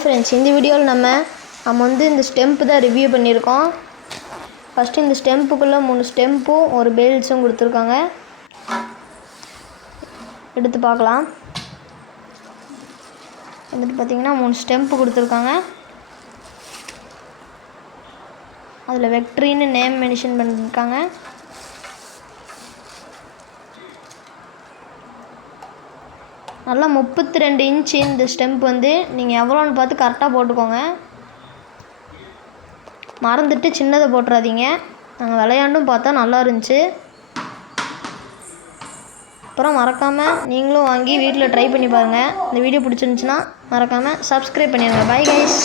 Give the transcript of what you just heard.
Friends, இந்த வீடியோவில் நம்ம வந்து இந்த ஸ்டெம்ப்பு தான் ரிவ்யூ பண்ணியிருக்கோம். ஃபஸ்ட்டு இந்த ஸ்டெம்ப்புக்குள்ளே 3 ஸ்டெம்ப்பும் ஒரு பேல்ஸும் கொடுத்துருக்காங்க. எடுத்து பார்க்கலாம். வந்துட்டு பார்த்திங்கன்னா 3 ஸ்டெம்ப்பு கொடுத்துருக்காங்க. அதில் வெக்ட்ரின்னு நேம் மென்ஷன் பண்ணியிருக்காங்க. நல்லா 32 இன்ச்சு இந்த ஸ்டெம்ப் வந்து நீங்கள் எவ்வளோன்னு பார்த்து கரெக்டாக போட்டுக்கோங்க. மறந்துட்டு சின்னதை போட்டுறாதீங்க. நாங்கள் விளையாண்டும் பார்த்தா நல்லா இருந்துச்சு. அப்புறம் மறக்காமல் நீங்களும் வாங்கி வீட்டில் ட்ரை பண்ணி பாருங்கள். இந்த வீடியோ பிடிச்சிருந்துச்சின்னா மறக்காமல் சப்ஸ்கிரைப் பண்ணிடுங்க. Bye guys.